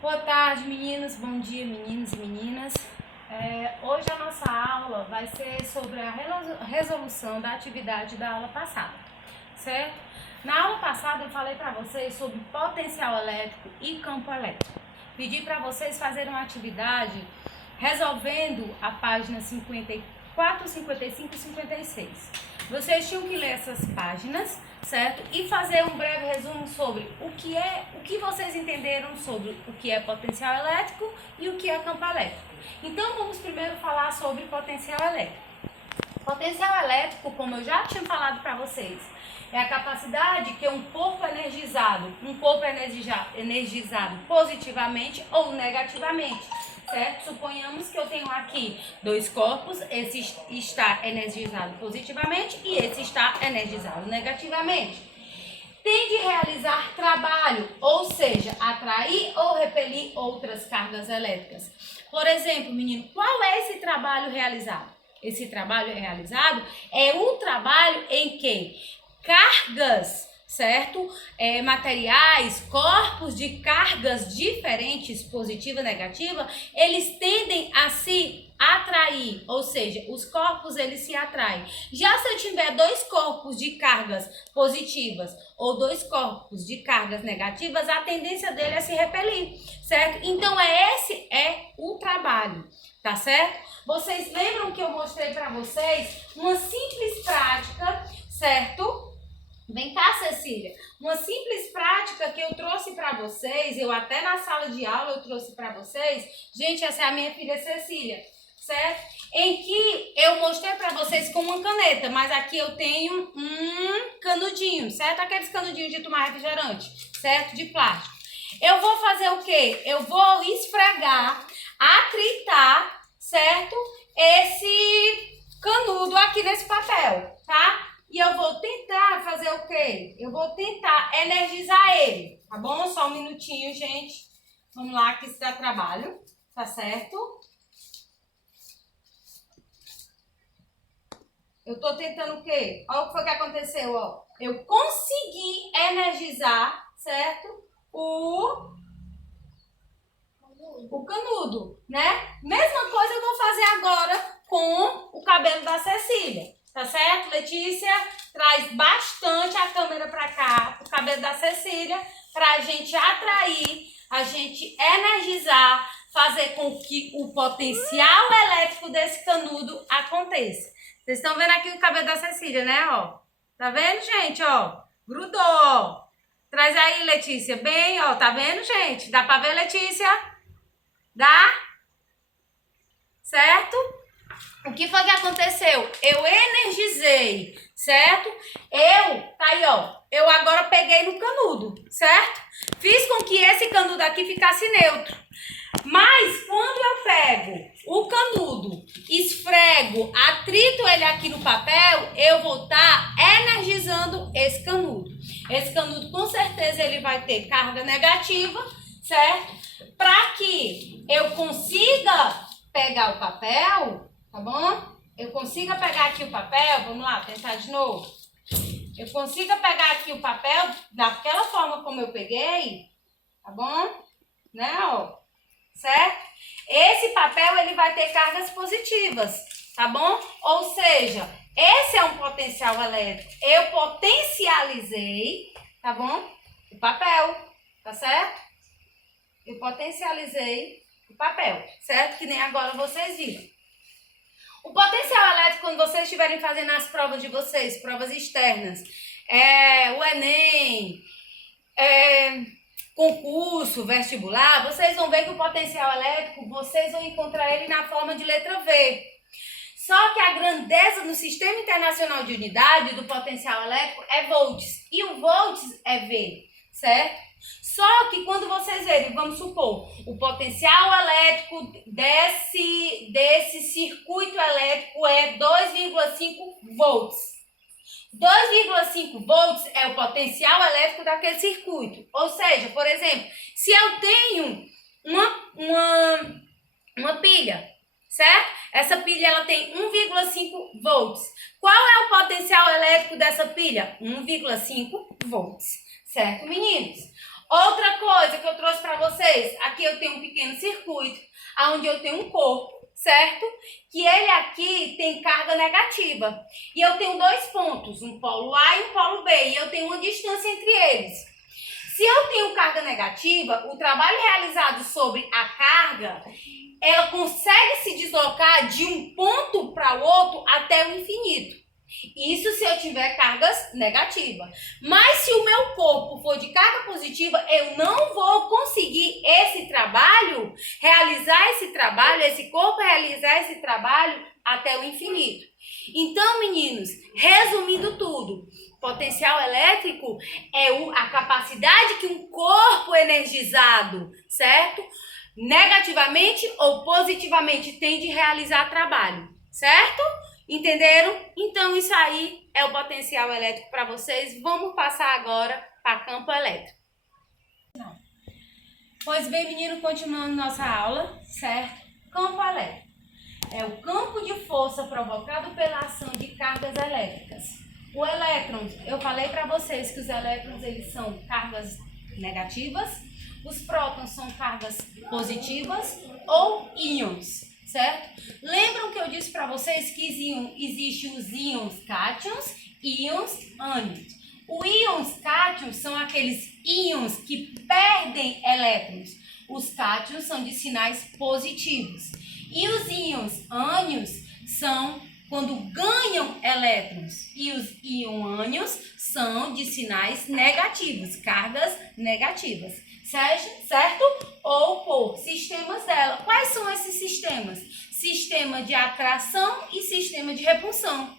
Boa tarde, meninos. Bom dia, meninos e meninas. Hoje a nossa aula vai ser sobre a resolução da atividade da aula passada, certo? Na aula passada eu falei para vocês sobre potencial elétrico e campo elétrico. Pedi para vocês fazerem uma atividade resolvendo a página 54, 55 e 56. Vocês tinham que ler essas páginas, certo? E fazer um breve resumo sobre o que vocês entenderam sobre o que é potencial elétrico e o que é campo elétrico. Então vamos primeiro falar sobre potencial elétrico. Potencial elétrico, como eu já tinha falado para vocês, é a capacidade que um corpo energizado positivamente ou negativamente, certo? Suponhamos que eu tenho aqui dois corpos, esse está energizado positivamente e esse está energizado negativamente. Tem de realizar trabalho, ou seja, atrair ou repelir outras cargas elétricas. Por exemplo, menino, qual é esse trabalho realizado? Esse trabalho realizado é o trabalho em que cargas, certo? Materiais, corpos de cargas diferentes, positiva e negativa, eles tendem a se atrair, ou seja, os corpos eles se atraem. Já se eu tiver dois corpos de cargas positivas ou dois corpos de cargas negativas, a tendência dele é se repelir, certo? Então esse é o trabalho, tá certo? Vocês lembram que eu mostrei para vocês uma simples prática, certo? Vem cá, Cecília. Uma simples prática que eu trouxe para vocês, eu até na sala de aula eu trouxe para vocês. Gente, essa é a minha filha Cecília, certo? Em que eu mostrei para vocês com uma caneta, mas aqui eu tenho um canudinho, certo? Aqueles canudinhos de tomar refrigerante, certo? De plástico. Eu vou fazer o quê? Eu vou esfregar, atritar, certo? Esse canudo aqui nesse papel, tá? E eu vou tentar fazer o quê? Eu vou tentar energizar ele, tá bom? Só um minutinho, gente. Vamos lá, que isso dá trabalho, tá certo? Eu tô tentando o quê? Olha o que foi que aconteceu, ó. Eu consegui energizar, certo? O canudo, né? Mesma coisa eu vou fazer agora com o cabelo da Cecília, tá certo? Letícia, traz bastante a câmera pra cá, pro cabelo da Cecília, pra gente atrair, a gente energizar, fazer com que o potencial elétrico desse canudo aconteça. Vocês estão vendo aqui o cabelo da Cecília, né, ó? Tá vendo, gente, ó? Grudou. Traz aí, Letícia, bem, ó, tá vendo, gente? Dá pra ver, Letícia? Dá? Certo? O que foi que aconteceu? Eu energizei, certo? Tá aí, ó. Eu agora peguei no canudo, certo? Fiz com que esse canudo aqui ficasse neutro. Mas quando eu pego o canudo, esfrego, atrito ele aqui no papel, eu vou estar energizando esse canudo. Esse canudo, com certeza, ele vai ter carga negativa, certo? Para que eu consiga pegar o papel, tá bom? Eu consiga pegar aqui o papel, vamos lá, tentar de novo. Eu consiga pegar aqui o papel daquela forma como eu peguei, tá bom? Né, ó, certo? Esse papel, ele vai ter cargas positivas, tá bom? Ou seja, esse é um potencial elétrico. Eu potencializei, tá bom? O papel, tá certo? Eu potencializei o papel, certo? Que nem agora vocês viram. O potencial elétrico, quando vocês estiverem fazendo as provas de vocês, provas externas, o Enem, concurso, vestibular, vocês vão ver que o potencial elétrico, vocês vão encontrar ele na forma de letra V. Só que a grandeza no Sistema Internacional de Unidade do potencial elétrico é volts. E o volts é V, certo? Só que quando vocês verem, vamos supor, o potencial elétrico desse circuito elétrico é 2,5 volts. 2,5 volts é o potencial elétrico daquele circuito. Ou seja, por exemplo, se eu tenho uma pilha, certo? Essa pilha ela tem 1,5 volts. Qual é o potencial elétrico dessa pilha? 1,5 volts, certo, meninos? Outra coisa que eu trouxe para vocês, aqui eu tenho um pequeno circuito, onde eu tenho um corpo, certo? Que ele aqui tem carga negativa. E eu tenho dois pontos, um polo A e um polo B, e eu tenho uma distância entre eles. Se eu tenho carga negativa, o trabalho realizado sobre a carga, ela consegue se deslocar de um ponto para o outro até o infinito. Isso se eu tiver cargas negativas. Mas se o meu corpo for de carga positiva, eu não vou conseguir realizar esse corpo realizar esse trabalho até o infinito. Então, meninos, resumindo tudo, potencial elétrico é a capacidade que um corpo energizado, certo? Negativamente ou positivamente tem de realizar trabalho, certo? Entenderam? Então, isso aí é o potencial elétrico para vocês. Vamos passar agora para campo elétrico. Pois bem, menino, continuando nossa aula, certo? Campo elétrico é o campo de força provocado pela ação de cargas elétricas. O elétron, eu falei para vocês que os elétrons eles são cargas negativas, os prótons são cargas positivas ou íons. Certo? Lembram que eu disse para vocês que existem os íons cátions e íons ânions. Os íons cátions são aqueles íons que perdem elétrons. Os cátions são de sinais positivos. E os íons ânions são quando ganham elétrons. E os íons ânions são de sinais negativos, cargas negativas. Certo? Ou por sistemas dela. Quais são esses sistemas? Sistema de atração e sistema de repulsão.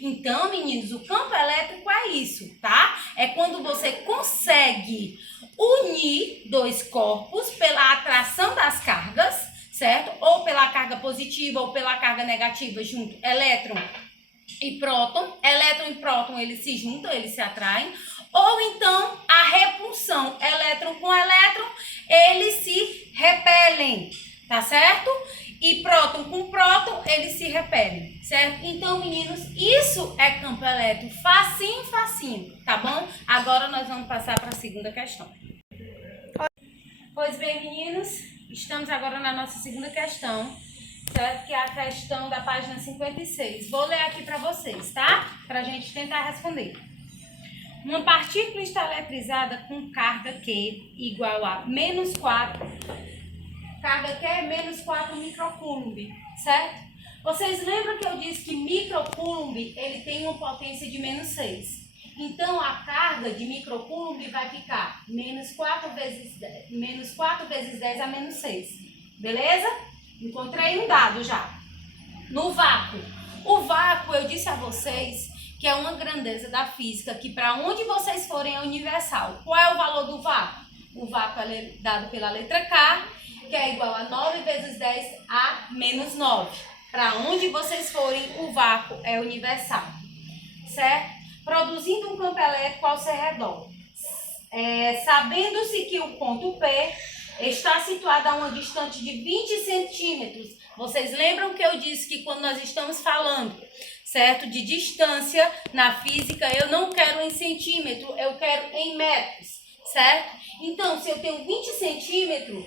Então, meninos, o campo elétrico é isso, tá? É quando você consegue unir dois corpos pela atração das cargas, certo? Ou pela carga positiva ou pela carga negativa junto, elétron e próton. Elétron e próton, eles se juntam, eles se atraem. Ou então a repulsão, elétron com elétron, eles se repelem, tá certo? E próton com próton, eles se repelem, certo? Então, meninos, isso é campo elétrico, facinho, facinho, tá bom? Agora nós vamos passar para a segunda questão. Pois bem, meninos, estamos agora na nossa segunda questão, certo? Que é a questão da página 56. Vou ler aqui para vocês, tá? Para a gente tentar responder. Uma partícula está eletrizada com carga Q igual a menos 4. Carga Q é menos 4 microcoulomb, certo? Vocês lembram que eu disse que microcoulomb ele tem uma potência de menos 6. Então, a carga de microcoulomb vai ficar menos 4 vezes 10 a menos 6. Beleza? Encontrei um dado já. No vácuo. O vácuo, eu disse a vocês que é uma grandeza da física, que para onde vocês forem é universal. Qual é o valor do vácuo? O vácuo é dado pela letra K, que é igual a 9 vezes 10 a menos 9. Para onde vocês forem, o vácuo é universal. Certo? Produzindo um campo elétrico ao seu redor. Sabendo-se que o ponto P está situado a uma distância de 20 centímetros. Vocês lembram que eu disse que quando nós estamos falando, certo, de distância na física, eu não quero em centímetro, eu quero em metros, certo? Então, se eu tenho 20 centímetros,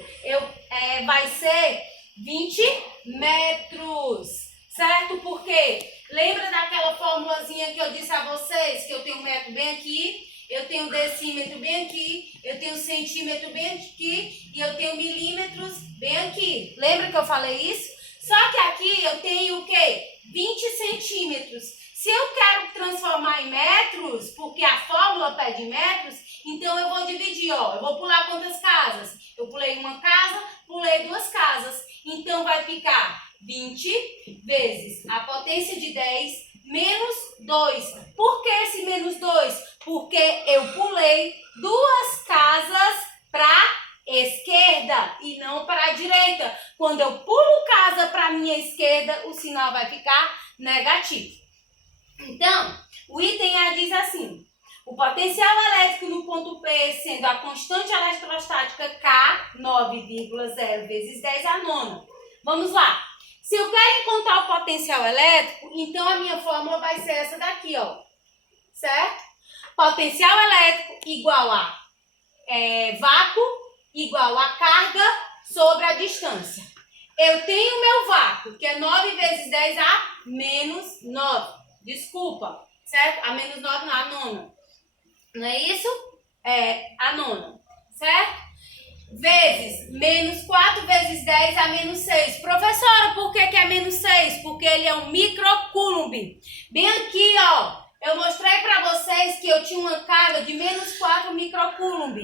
vai ser 20 metros, certo? Porque lembra daquela formulazinha que eu disse a vocês, que eu tenho metro bem aqui, eu tenho decímetro bem aqui, eu tenho centímetro bem aqui e eu tenho milímetros bem aqui. Lembra que eu falei isso? Só que aqui eu tenho o quê? 20 centímetros. Se eu quero transformar em metros, porque a fórmula pede metros, então eu vou dividir, ó. Eu vou pular quantas casas? Eu pulei uma casa, pulei duas casas. Então vai ficar 20 vezes a potência de 10 menos 2. Por que esse menos 2? Porque eu pulei duas casas para esquerda e não para a direita. Quando eu pulo casa para a minha esquerda, o sinal vai ficar negativo. Então, o item A diz assim: o potencial elétrico no ponto P sendo a constante eletrostática K, 9,0 vezes 10 a nona. Vamos lá. Se eu quero encontrar o potencial elétrico, então a minha fórmula vai ser essa daqui, ó. Certo? Potencial elétrico igual a vácuo igual a carga sobre a distância. Eu tenho meu vácuo, que é 9 vezes 10 a menos 9. Desculpa, certo? A menos 9 não, a nona. Não é isso? É a nona, certo? Vezes menos 4 vezes 10 a menos 6. Professora, por que é menos 6? Porque ele é um microcoulomb. Bem aqui, ó, eu mostrei para vocês que eu tinha uma carga de menos 4 microcoulomb.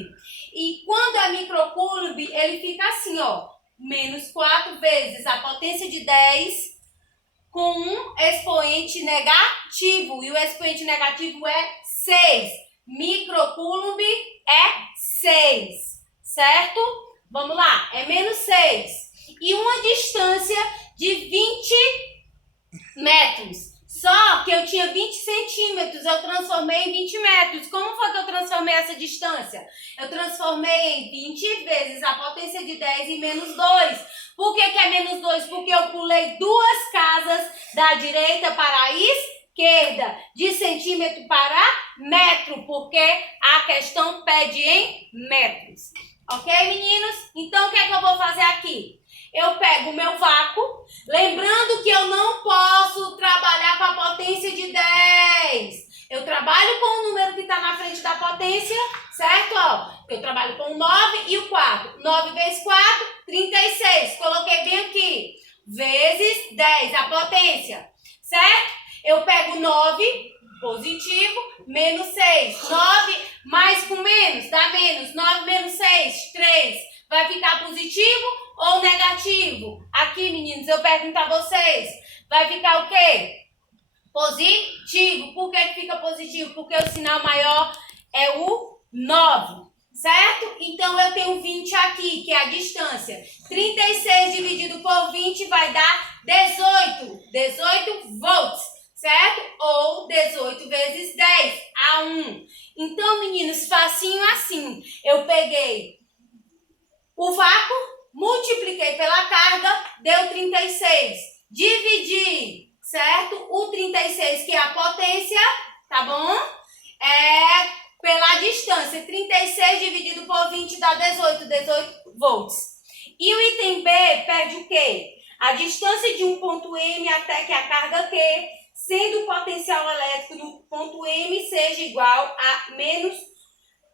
E quando é microcoulomb, ele fica assim, ó, menos 4 vezes a potência de 10 com um expoente negativo. E o expoente negativo é 6. Microcoulomb é 6, certo? Vamos lá, é menos 6. E uma distância de 20 metros. Só que eu tinha 20 centímetros, eu transformei em 20 metros. Como foi que eu transformei essa distância? Eu transformei em 20 vezes a potência de 10 em menos 2. Por que é menos 2? Porque eu pulei 2 casas da direita para a esquerda, de centímetro para metro, porque a questão pede em metros. Ok, meninos? Então, o que é que eu vou fazer aqui? Eu pego o meu vácuo, lembrando que eu não posso trabalhar com a potência de 10. Eu trabalho com o número que está na frente da potência, certo? Ó, eu trabalho com o 9 e o 4. 9 vezes 4, 36. Coloquei bem aqui. Vezes 10, a potência, certo? Eu pego 9, positivo, menos 6. 9 mais com menos, dá menos. 9 menos 6, 3. Vai ficar positivo ou negativo? Aqui, meninos, eu pergunto a vocês. Vai ficar o quê? Positivo. Por que fica positivo? Porque o sinal maior é o 9, certo? Então, eu tenho 20 aqui, que é a distância. 36 dividido por 20 vai dar 18. 18 volts, certo? Ou 18 vezes 10, a 1. Então, meninos, facinho assim. Eu peguei o vácuo, multipliquei pela carga, deu 36. Dividi, certo? O 36, que é a potência, tá bom? Pela distância. 36 dividido por 20 dá 18. 18 volts. E o item B pede o quê? A distância de um ponto M até que a carga Q, sendo o potencial elétrico do ponto M seja igual a menos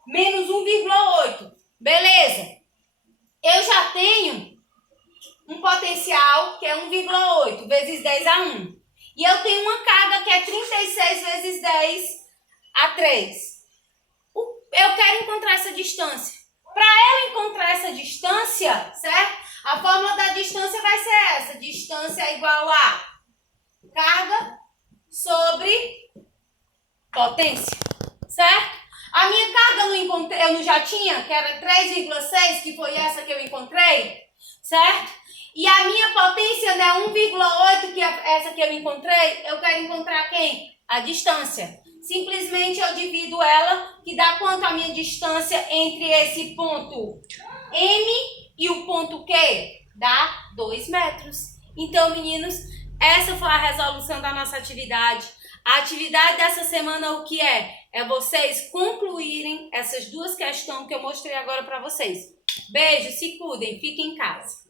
1,8. Beleza? Eu já tenho um potencial que é 1,8 vezes 10 a 1. E eu tenho uma carga que é 36 vezes 10 a 3. Eu quero encontrar essa distância. Para eu encontrar essa distância, certo? A fórmula da distância vai ser essa. Distância é igual a carga sobre potência, certo? A minha carga eu não já tinha, que era 3,6, que foi essa que eu encontrei, certo? E a minha potência, né, 1,8, que é essa que eu encontrei, eu quero encontrar quem? A distância. Simplesmente eu divido ela, que dá quanto a minha distância entre esse ponto M e o ponto Q? Dá 2 metros. Então, meninos, essa foi a resolução da nossa atividade. A atividade dessa semana o que é? É vocês concluírem essas duas questões que eu mostrei agora para vocês. Beijo, se cuidem, fiquem em casa.